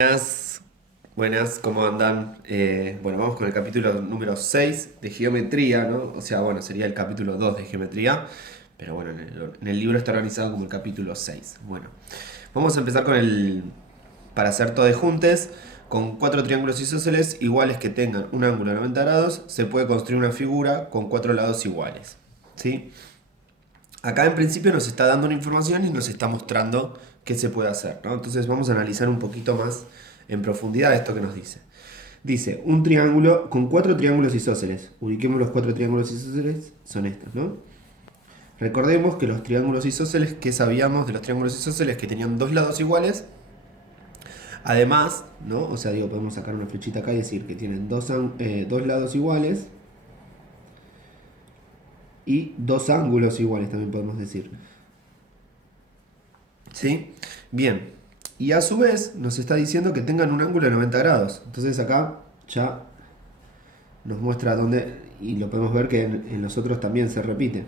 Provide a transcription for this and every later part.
Buenas, buenas, ¿cómo andan? Bueno, vamos con el capítulo número 6 de geometría, ¿no? O sea, bueno, sería el capítulo 2 de geometría, pero bueno, en el libro está organizado como el capítulo 6. Bueno, vamos a empezar para hacer todo de juntes, con cuatro triángulos isósceles iguales que tengan un ángulo de 90 grados, se puede construir una figura con cuatro lados iguales, ¿sí? Acá en principio nos está dando una información y nos está mostrando qué se puede hacer, ¿no? Entonces vamos a analizar un poquito más en profundidad esto que nos dice. Dice, un triángulo con cuatro triángulos isósceles. Ubiquemos los cuatro triángulos isósceles, son estos, ¿no? Recordemos que los triángulos isósceles, que sabíamos de los triángulos isósceles que tenían dos lados iguales. Además, ¿no? O sea, digo, podemos sacar una flechita acá y decir que tienen dos lados iguales y dos ángulos iguales, también podemos decir. ¿Sí? Bien. Y a su vez nos está diciendo que tengan un ángulo de 90 grados. Entonces acá ya nos muestra dónde, y lo podemos ver que en los otros también se repite.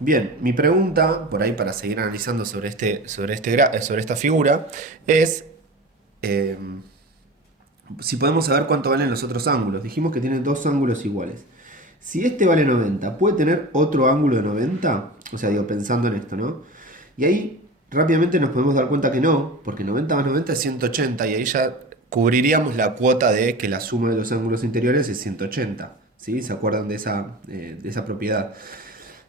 Bien, mi pregunta, por ahí para seguir analizando sobre esta figura, es eh, si podemos saber cuánto valen los otros ángulos. Dijimos que tiene dos ángulos iguales. Si este vale 90, ¿puede tener otro ángulo de 90? O sea, digo, pensando en esto, ¿no? Y ahí rápidamente nos podemos dar cuenta que no, porque 90 más 90 es 180 y ahí ya cubriríamos la cuota de que la suma de los ángulos interiores es 180. ¿Sí? ¿Se acuerdan de esa propiedad?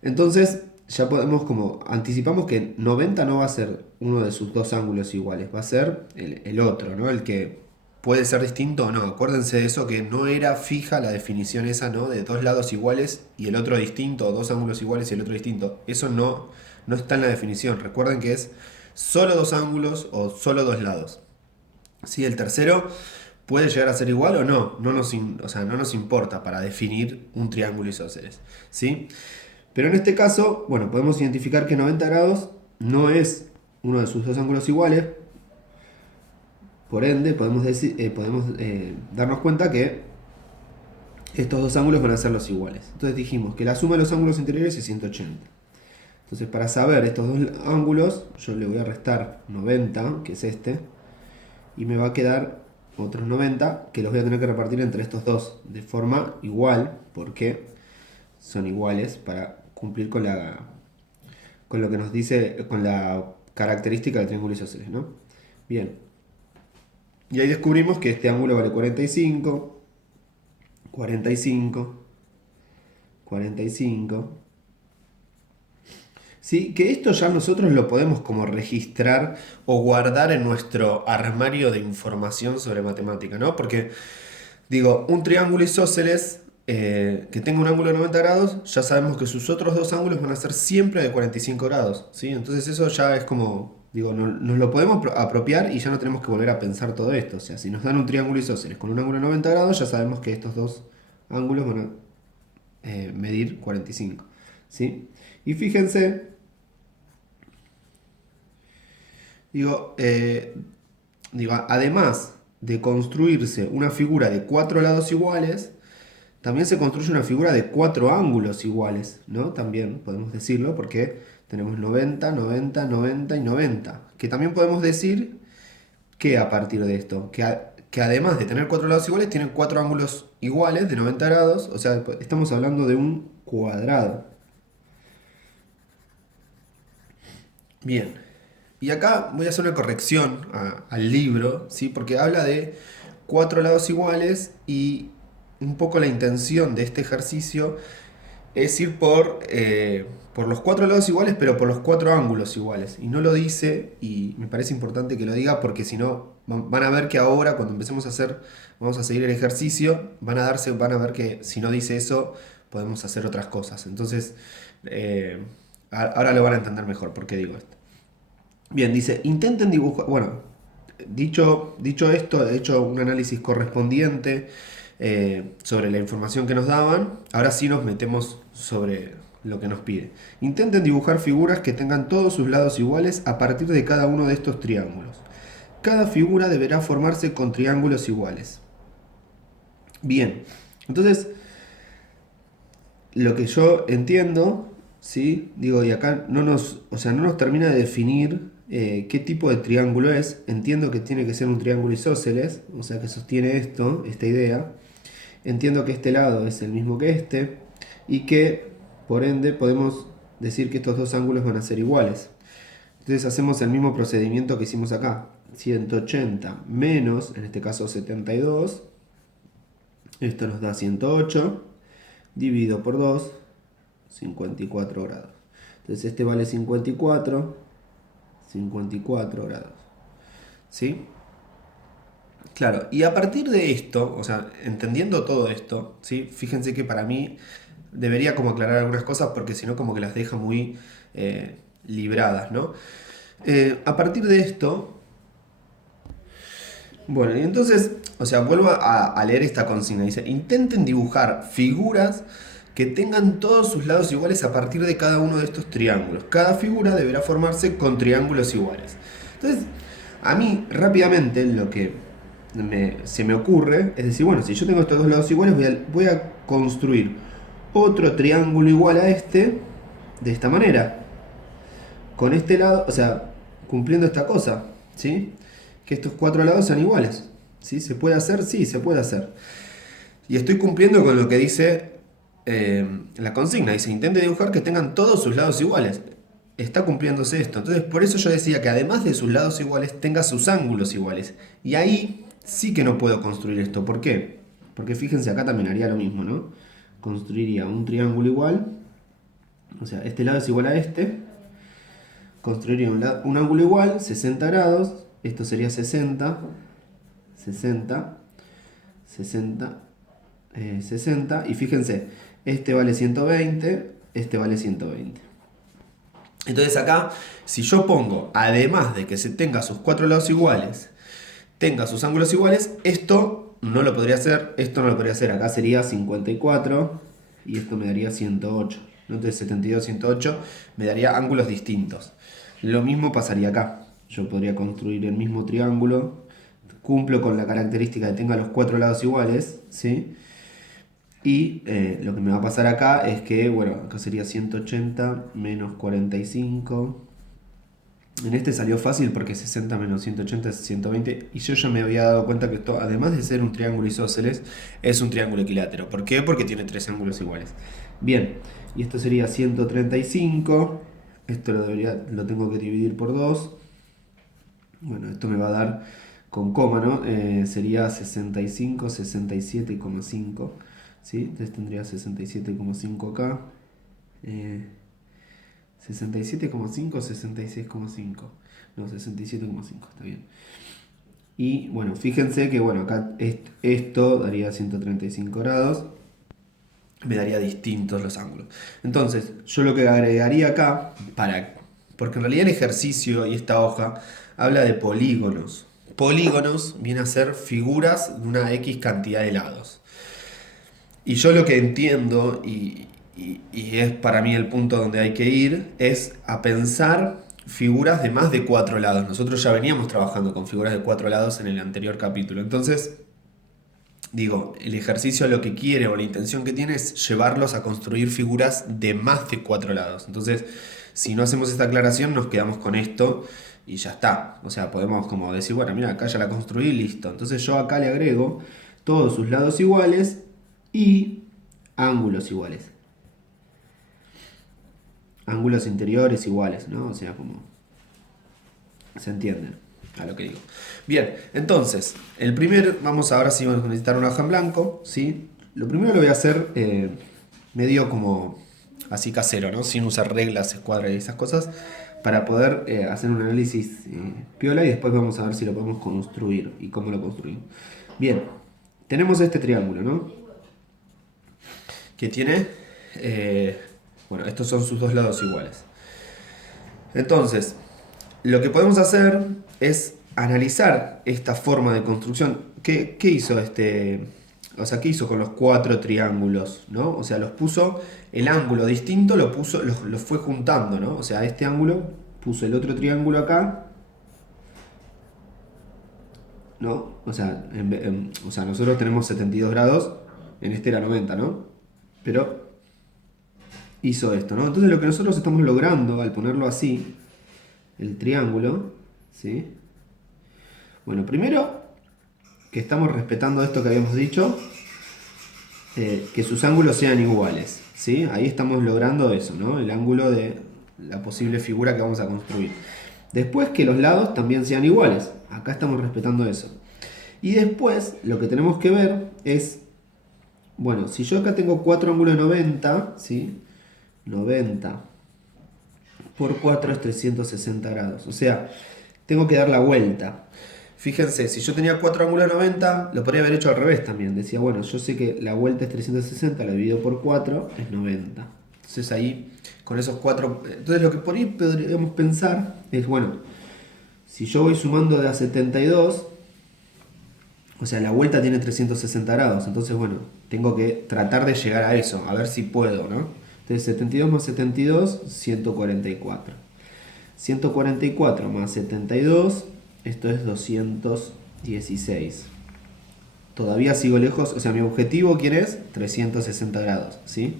Entonces ya podemos, como anticipamos que 90 no va a ser uno de sus dos ángulos iguales, va a ser el otro, ¿no? El que puede ser distinto o no. Acuérdense de eso, que no era fija la definición esa, ¿no? De dos lados iguales y el otro distinto, o dos ángulos iguales y el otro distinto. Eso no está en la definición. Recuerden que es solo dos ángulos o solo dos lados. ¿Sí? El tercero puede llegar a ser igual o no. O sea, no nos importa para definir un triángulo isósceles. ¿Sí? Pero en este caso, bueno, podemos identificar que 90 grados no es uno de sus dos ángulos iguales. Por ende, podemos darnos cuenta que estos dos ángulos van a ser los iguales. Entonces dijimos que la suma de los ángulos interiores es 180. Entonces, para saber estos dos ángulos, yo le voy a restar 90, que es este, y me va a quedar otros 90 que los voy a tener que repartir entre estos dos de forma igual, porque son iguales para cumplir con lo que nos dice, con la característica del triángulo isósceles, ¿no? Bien. Y ahí descubrimos que este ángulo vale 45, 45, 45. ¿Sí? Que esto ya nosotros lo podemos como registrar o guardar en nuestro armario de información sobre matemática, ¿no? Porque, digo, un triángulo isósceles que tenga un ángulo de 90 grados, ya sabemos que sus otros dos ángulos van a ser siempre de 45 grados, ¿sí? Entonces eso ya es como, digo, nos lo podemos apropiar y ya no tenemos que volver a pensar todo esto. O sea, si nos dan un triángulo isósceles con un ángulo de 90 grados, ya sabemos que estos dos ángulos van a medir 45, ¿sí? Y fíjense, digo, además de construirse una figura de cuatro lados iguales, también se construye una figura de cuatro ángulos iguales, ¿no? También podemos decirlo porque tenemos 90, 90, 90 y 90. Que también podemos decir que a partir de esto, que además de tener cuatro lados iguales, tienen cuatro ángulos iguales de 90 grados. O sea, estamos hablando de un cuadrado. Bien. Y acá voy a hacer una corrección al libro, ¿sí? Porque habla de cuatro lados iguales y un poco la intención de este ejercicio es ir por los cuatro lados iguales, pero por los cuatro ángulos iguales. Y no lo dice, y me parece importante que lo diga, porque si no, van a ver que ahora, cuando empecemos a hacer, vamos a seguir el ejercicio, van a ver que si no dice eso, podemos hacer otras cosas. Entonces, ahora lo van a entender mejor por qué digo esto. Bien, dice, intenten dibujar, bueno, dicho esto, he hecho un análisis correspondiente sobre la información que nos daban. Ahora sí nos metemos sobre lo que nos pide. Intenten dibujar figuras que tengan todos sus lados iguales a partir de cada uno de estos triángulos. Cada figura deberá formarse con triángulos iguales. Bien, entonces lo que yo entiendo, ¿sí? Digo, y acá o sea, no nos termina de definir qué tipo de triángulo es. Entiendo que tiene que ser un triángulo isósceles, o sea que sostiene esto, esta idea. Entiendo que este lado es el mismo que este y que, por ende, podemos decir que estos dos ángulos van a ser iguales. Entonces hacemos el mismo procedimiento que hicimos acá. 180 menos, en este caso 72. Esto nos da 108. Dividido por 2, 54 grados. Entonces este vale 54. 54 grados. ¿Sí? Claro, y a partir de esto, o sea, entendiendo todo esto, ¿sí? Fíjense que para mí debería como aclarar algunas cosas porque si no como que las deja muy libradas, ¿no? A partir de esto, bueno, y entonces, o sea, vuelvo a leer esta consigna. Dice, intenten dibujar figuras que tengan todos sus lados iguales a partir de cada uno de estos triángulos. Cada figura deberá formarse con triángulos iguales. Entonces, a mí rápidamente lo que se me ocurre es decir, bueno, si yo tengo estos dos lados iguales, voy a construir otro triángulo igual a este de esta manera. Con este lado, o sea, cumpliendo esta cosa, ¿sí? Que estos cuatro lados sean iguales. ¿Sí? ¿Se puede hacer? Sí, se puede hacer. Y estoy cumpliendo con lo que dice la consigna. Dice, intente dibujar que tengan todos sus lados iguales. Está cumpliéndose esto. Entonces, por eso yo decía que además de sus lados iguales, tenga sus ángulos iguales. Y ahí sí que no puedo construir esto. ¿Por qué? Porque fíjense, acá también haría lo mismo, ¿no? Construiría un triángulo igual. O sea, este lado es igual a este. Construiría un ángulo igual, 60 grados. Esto sería 60. 60. 60. 60. Y fíjense, este vale 120. Este vale 120. Entonces acá, si yo pongo, además de que se tenga sus cuatro lados iguales, tenga sus ángulos iguales, esto no lo podría hacer, esto no lo podría hacer. Acá sería 54 y esto me daría 108. Entonces 72, 108 me daría ángulos distintos. Lo mismo pasaría acá. Yo podría construir el mismo triángulo. Cumplo con la característica de que tenga los cuatro lados iguales, ¿sí? Y lo que me va a pasar acá es que, bueno, acá sería 180 menos 45. En este salió fácil porque 60 menos 180 es 120. Y yo ya me había dado cuenta que esto, además de ser un triángulo isósceles, es un triángulo equilátero. ¿Por qué? Porque tiene tres ángulos iguales. Bien, y esto sería 135. Esto lo tengo que dividir por 2. Bueno, esto me va a dar con coma, ¿no? Sería 65, 67,5. ¿Sí? Entonces tendría 67,5 acá. 67,5, 66,5. No, 67,5, está bien. Y bueno, fíjense que bueno, acá esto daría 135 grados. Me daría distintos los ángulos. Entonces, yo lo que agregaría acá, porque en realidad el ejercicio y esta hoja habla de polígonos. Polígonos viene a ser figuras de una X cantidad de lados. Y yo lo que entiendo, y es para mí el punto donde hay que ir, es a pensar figuras de más de cuatro lados. Nosotros ya veníamos trabajando con figuras de cuatro lados en el anterior capítulo. Entonces, digo, el ejercicio lo que quiere o la intención que tiene es llevarlos a construir figuras de más de cuatro lados. Entonces, si no hacemos esta aclaración, nos quedamos con esto y ya está. O sea, podemos como decir, bueno, mira, acá ya la construí y listo. Entonces yo acá le agrego todos sus lados iguales y ángulos iguales. Ángulos interiores iguales, ¿no? O sea, como... ¿Se entienden a lo que digo? Bien, entonces, vamos ahora sí vamos a necesitar una hoja en blanco, ¿sí? Lo primero lo voy a hacer medio como así casero, ¿no? Sin usar reglas, escuadras y esas cosas, para poder hacer un análisis piola y después vamos a ver si lo podemos construir y cómo lo construimos. Bien, tenemos este triángulo, ¿no? Que tiene, bueno, estos son sus dos lados iguales. Entonces, lo que podemos hacer es analizar esta forma de construcción. ¿Qué hizo o sea, qué hizo con los cuatro triángulos, ¿no? O sea, los puso, el ángulo distinto los fue juntando, ¿no? O sea, este ángulo puso el otro triángulo acá, ¿no? O sea, nosotros tenemos 72 grados, en este era 90, ¿no? Pero hizo esto, ¿no? Entonces lo que nosotros estamos logrando al ponerlo así el triángulo, ¿sí? Bueno, primero que estamos respetando esto que habíamos dicho, que sus ángulos sean iguales, ¿sí? Ahí estamos logrando eso, ¿no? El ángulo de la posible figura que vamos a construir. Después que los lados también sean iguales. Acá estamos respetando eso. Y después lo que tenemos que ver es, bueno, si yo acá tengo 4 ángulos de 90, ¿sí? 90 por 4 es 360 grados. O sea, tengo que dar la vuelta. Fíjense, si yo tenía 4 ángulos de 90, lo podría haber hecho al revés también. Decía, bueno, yo sé que la vuelta es 360, lo divido por 4, es 90. Entonces ahí, con esos 4... Entonces lo que por ahí podríamos pensar es, bueno, si yo voy sumando de a 72, o sea, la vuelta tiene 360 grados. Entonces, bueno, tengo que tratar de llegar a eso, a ver si puedo, ¿no? Entonces 72 más 72, 144. 144 más 72, esto es 216. Todavía sigo lejos, o sea, mi objetivo, ¿quién es? 360 grados, ¿sí?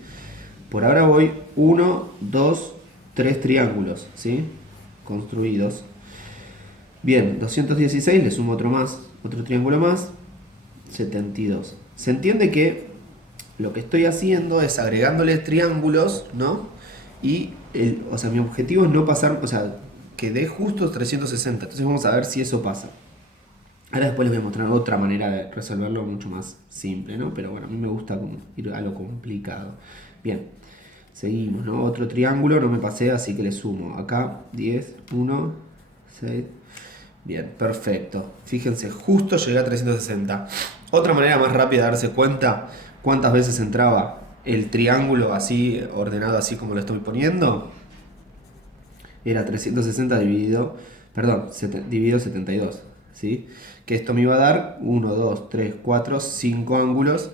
Por ahora voy 1, 2, 3 triángulos, ¿sí? Construidos. Bien, 216, le sumo otro más, otro triángulo más, 72. Se entiende que lo que estoy haciendo es agregándole triángulos, ¿no? Y, o sea, mi objetivo es no pasar, o sea, que dé justo 360. Entonces vamos a ver si eso pasa. Ahora después les voy a mostrar otra manera de resolverlo mucho más simple, ¿no? Pero bueno, a mí me gusta como ir a lo complicado. Bien, seguimos, ¿no? Otro triángulo, no me pasé, así que le sumo. Acá 10, 1, 6. Bien, perfecto. Fíjense, justo llegué a 360. Otra manera más rápida de darse cuenta cuántas veces entraba el triángulo así, ordenado así como lo estoy poniendo, era 360 dividido, perdón, dividido 72, ¿sí? Que esto me iba a dar 1, 2, 3, 4, 5 ángulos.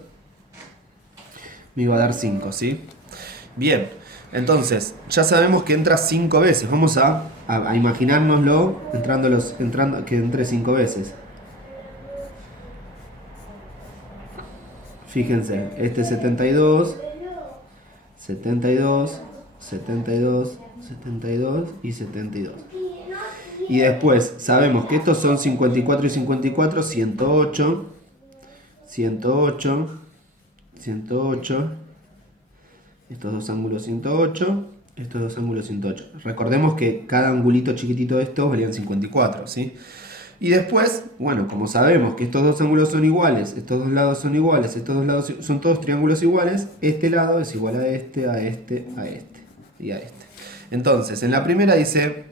Me iba a dar 5, ¿sí? Bien, entonces, ya sabemos que entra 5 veces. Vamos a imaginárnoslo entrando, que entre 5 veces. Fíjense, este es 72, 72, 72, 72 y 72. Y después sabemos que estos son 54 y 54, 108, 108, 108, estos dos ángulos 108, estos dos ángulos 108. Recordemos que cada angulito chiquitito de estos valían 54, ¿sí? Y después, bueno, como sabemos que estos dos ángulos son iguales, estos dos lados son iguales, estos dos lados son todos triángulos iguales, este lado es igual a este, a este, a este y a este. Entonces, en la primera dice,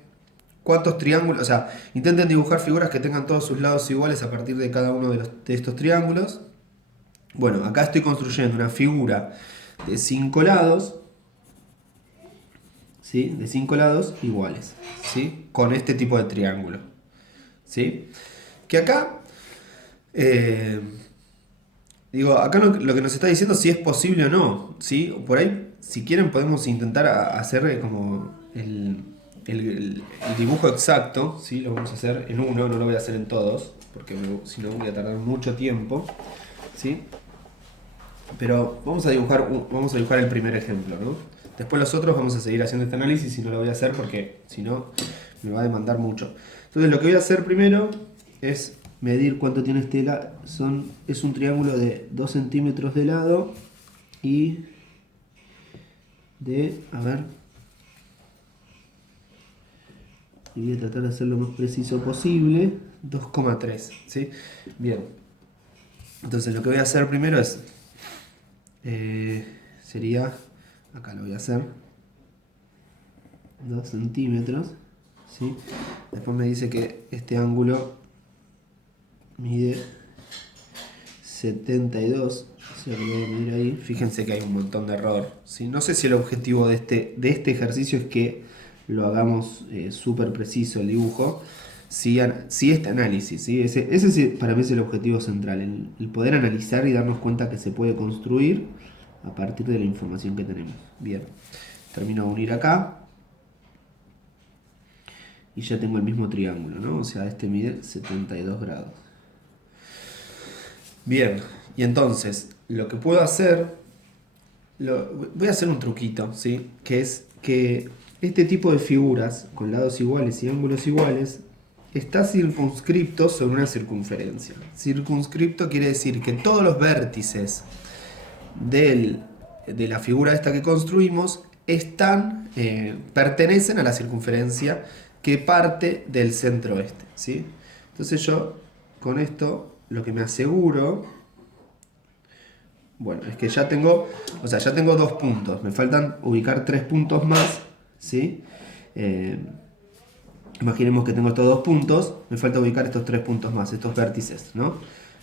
¿cuántos triángulos? O sea, intenten dibujar figuras que tengan todos sus lados iguales a partir de cada uno de estos triángulos. Bueno, acá estoy construyendo una figura de 5 lados, ¿sí? De 5 lados iguales, ¿sí? Con este tipo de triángulo, ¿sí? Que acá, digo, acá lo que nos está diciendo si es posible o no, ¿sí? Por ahí, si quieren, podemos intentar hacer como el dibujo exacto, ¿sí? Lo vamos a hacer en uno, no lo voy a hacer en todos, porque si no voy a tardar mucho tiempo, ¿sí? Pero vamos a dibujar el primer ejemplo, ¿no? Después los otros vamos a seguir haciendo este análisis y no lo voy a hacer porque si no me va a demandar mucho. Entonces lo que voy a hacer primero es medir cuánto tiene este lado. Es un triángulo de 2 centímetros de lado y de, a ver, y voy a tratar de hacerlo lo más preciso posible, 2,3, ¿sí? Bien, entonces lo que voy a hacer primero es, sería, acá lo voy a hacer, 2 centímetros, ¿sí? Después me dice que este ángulo mide 72, o sea, lo voy a medir ahí. Fíjense que hay un montón de error, ¿sí? No sé si el objetivo de este ejercicio es que lo hagamos súper preciso el dibujo. Si este análisis, ¿sí? Ese para mí es el objetivo central, el poder analizar y darnos cuenta que se puede construir a partir de la información que tenemos. Bien, termino de unir acá. Y ya tengo el mismo triángulo, ¿no? O sea, este mide 72 grados. Bien, y entonces, lo que puedo hacer, voy a hacer un truquito, ¿sí? Que es que este tipo de figuras con lados iguales y ángulos iguales está circunscripto sobre una circunferencia. Circunscripto quiere decir que todos los vértices de la figura esta que construimos pertenecen a la circunferencia que parte del centro este, ¿sí? Entonces yo con esto lo que me aseguro, bueno, es que ya tengo, ya tengo 2 puntos, me faltan ubicar 3 puntos más, ¿sí? Imaginemos que tengo estos 2 puntos, me falta ubicar estos 3 puntos más, estos vértices, ¿no?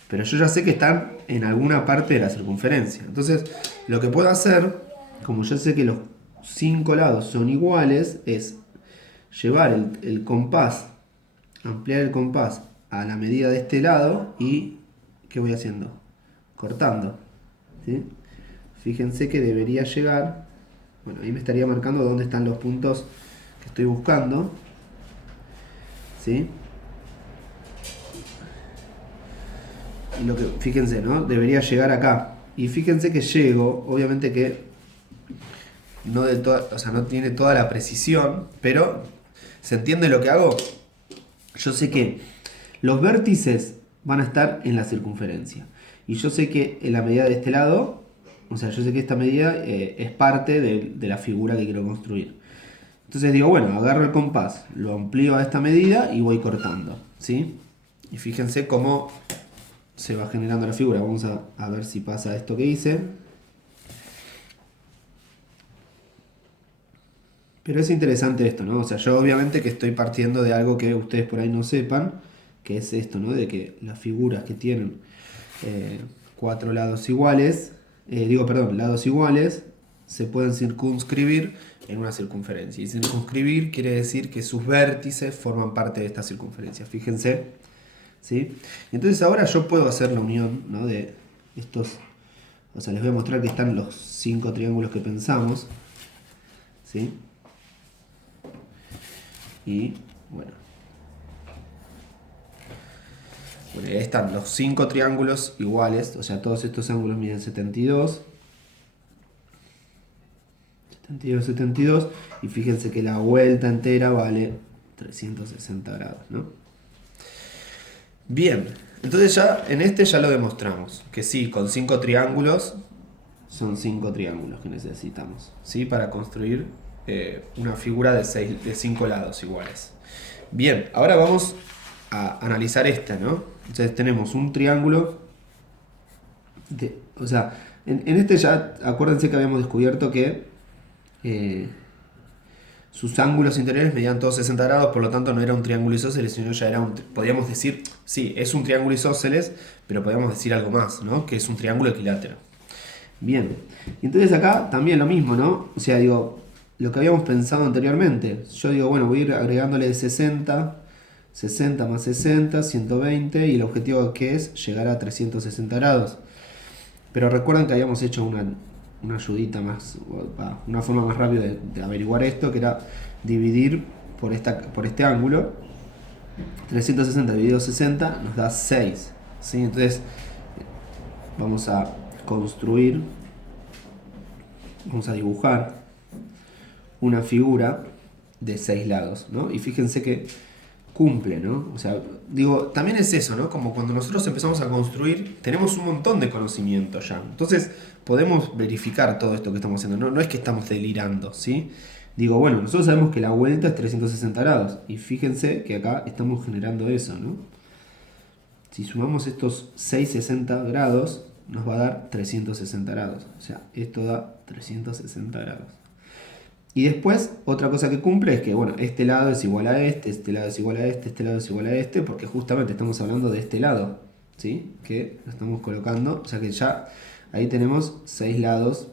Pero yo ya sé que están en alguna parte de la circunferencia. Entonces, lo que puedo hacer, como ya sé que los 5 lados son iguales, es llevar el compás, ampliar el compás a la medida de este lado y, ¿qué voy haciendo? Cortando, ¿sí? Fíjense que debería llegar, bueno, ahí me estaría marcando dónde están los puntos que estoy buscando, ¿sí? Y fíjense, ¿no? Debería llegar acá. Y fíjense que llego, obviamente que no de toda, no tiene toda la precisión, pero ¿se entiende lo que hago? Yo sé que los vértices van a estar en la circunferencia. Y yo sé que en la medida de este lado, yo sé que esta medida es parte de la figura que quiero construir. Entonces digo, bueno, agarro el compás, lo amplío a esta medida y voy cortando, ¿sí? Y fíjense cómo se va generando la figura. Vamos a ver si pasa esto que hice. Pero es interesante esto, ¿no? Yo obviamente que estoy partiendo de algo que ustedes por ahí no sepan, que es esto, ¿no? De que las figuras que tienen 4 lados iguales, lados iguales, se pueden circunscribir en una circunferencia. Y circunscribir quiere decir que sus vértices forman parte de esta circunferencia. Fíjense, ¿sí? Entonces ahora yo puedo hacer la unión, ¿no? De estos, les voy a mostrar que están los 5 triángulos que pensamos, ¿sí? Y bueno, ahí están los 5 triángulos iguales, todos estos ángulos miden 72, 72, 72, y fíjense que la vuelta entera vale 360 grados, ¿no? Bien, entonces ya en este ya lo demostramos, que sí, con 5 triángulos, son 5 triángulos que necesitamos, ¿sí? Para construir una figura de 5 lados iguales. Bien, ahora vamos a analizar esta, ¿no? Entonces tenemos un triángulo, en este ya acuérdense que habíamos descubierto que sus ángulos interiores medían todos 60 grados, por lo tanto no era un triángulo isósceles, sino ya era podríamos decir, sí, es un triángulo isósceles, pero podríamos decir algo más, ¿no? Que es un triángulo equilátero. Bien, y entonces acá también lo mismo, ¿no? Lo que habíamos pensado anteriormente. Yo digo, bueno, voy a ir agregándole 60, 60 más 60, 120, y el objetivo que es llegar a 360 grados. Pero recuerden que habíamos hecho una ayudita más, una forma más rápida de averiguar esto, que era dividir por este ángulo. 360 dividido 60 nos da 6, ¿sí? Entonces vamos a construir, vamos a dibujar una figura de 6 lados, ¿no? Y fíjense que cumple, ¿no? También es eso, ¿no? Como cuando nosotros empezamos a construir, tenemos un montón de conocimiento ya. Entonces podemos verificar todo esto que estamos haciendo. No es que estamos delirando, ¿sí? Bueno, nosotros sabemos que la vuelta es 360 grados. Y fíjense que acá estamos generando eso, ¿no? Si sumamos estos 660 grados, nos va a dar 360 grados. Esto da 360 grados. Y después, otra cosa que cumple es que, bueno, este lado es igual a este lado es igual a este lado es igual a este, porque justamente estamos hablando de este lado, ¿sí? Que lo estamos colocando, que ya ahí tenemos 6 lados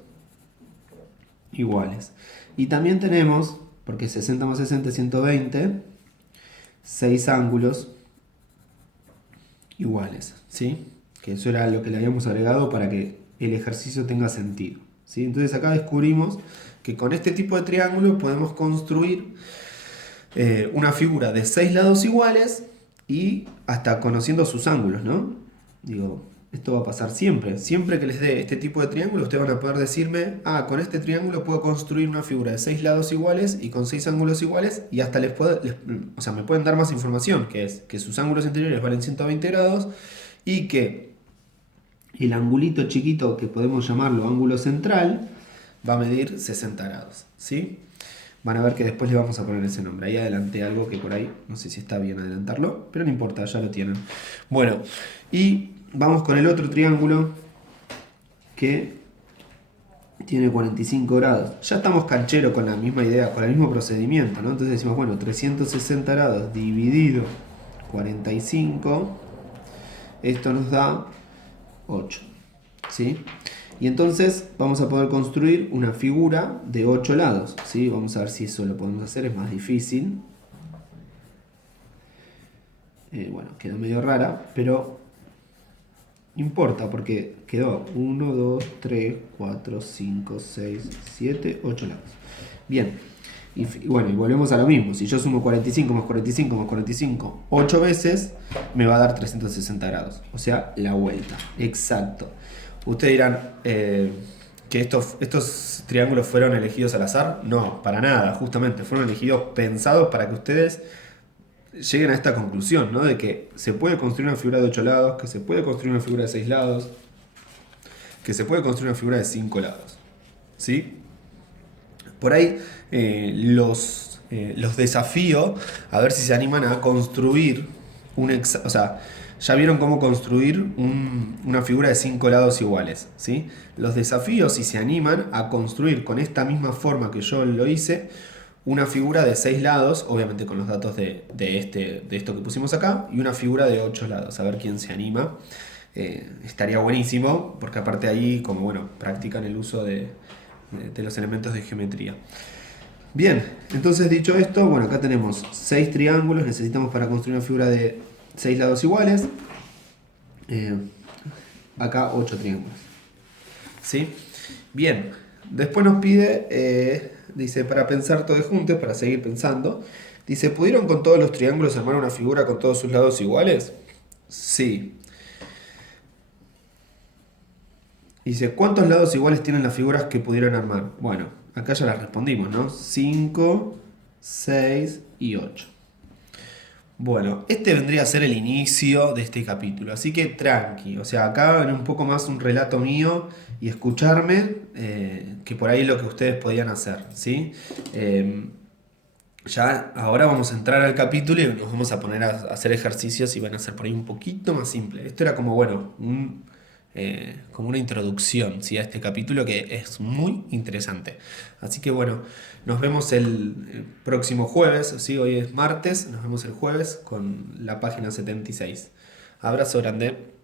iguales. Y también tenemos, porque 60 más 60 es 120, 6 ángulos iguales, ¿sí? Que eso era lo que le habíamos agregado para que el ejercicio tenga sentido, ¿sí? Entonces acá descubrimos que con este tipo de triángulo podemos construir una figura de 6 lados iguales y hasta conociendo sus ángulos, ¿no? Esto va a pasar siempre. Siempre que les dé este tipo de triángulo, ustedes van a poder decirme, ah, con este triángulo puedo construir una figura de 6 lados iguales y con 6 ángulos iguales y hasta o sea, me pueden dar más información, que es que sus ángulos interiores valen 120 grados y que el angulito chiquito, que podemos llamarlo ángulo central, va a medir 60 grados, ¿sí? Van a ver que después le vamos a poner ese nombre. Ahí adelanté algo que por ahí, no sé si está bien adelantarlo, pero no importa, ya lo tienen. Bueno, y vamos con el otro triángulo que tiene 45 grados. Ya estamos cancheros con la misma idea, con el mismo procedimiento, ¿no? Entonces decimos, bueno, 360 grados dividido 45, esto nos da 8, ¿sí? Y entonces vamos a poder construir una figura de 8 lados, ¿sí? Vamos a ver si eso lo podemos hacer, es más difícil. Bueno, quedó medio rara, pero importa porque quedó 1, 2, 3, 4, 5, 6, 7, 8 lados. Bien, y bueno, y volvemos a lo mismo. Si yo sumo 45 más 45 más 45 8 veces, me va a dar 360 grados. O sea, la vuelta. Exacto. Ustedes dirán que estos triángulos fueron elegidos al azar. No, para nada. Justamente fueron elegidos pensados para que ustedes lleguen a esta conclusión, ¿no? De que se puede construir una figura de 8 lados, que se puede construir una figura de 6 lados, que se puede construir una figura de 5 lados. ¿Sí? Por ahí los desafío a ver si se animan a construir o sea, ya vieron cómo construir una figura de 5 lados iguales, ¿sí? Los desafío si se animan a construir con esta misma forma que yo lo hice una figura de 6 lados, obviamente con los datos de esto que pusimos acá, y una figura de 8 lados, a ver quién se anima. Estaría buenísimo, porque aparte ahí, como bueno, practican el uso de los elementos de geometría. Bien, entonces dicho esto, bueno, acá tenemos 6 triángulos, necesitamos para construir una figura de 6 lados iguales. Acá 8 triángulos. ¿Sí? Bien, después nos pide, dice, para pensar todos juntos, para seguir pensando. Dice, ¿pudieron con todos los triángulos armar una figura con todos sus lados iguales? Sí. Dice, ¿cuántos lados iguales tienen las figuras que pudieron armar? Bueno, acá ya las respondimos, ¿no? 5, 6 y 8. Bueno, este vendría a ser el inicio de este capítulo, así que tranqui, o sea, acá en un poco más un relato mío y escucharme, que por ahí es lo que ustedes podían hacer, ¿sí? Ya ahora vamos a entrar al capítulo y nos vamos a poner a hacer ejercicios y van a ser por ahí un poquito más simple. Esto era como, bueno, como una introducción, ¿sí? A este capítulo que es muy interesante. Así que bueno, nos vemos el próximo jueves, ¿sí? Hoy es martes, nos vemos el jueves con la página 76. Abrazo grande.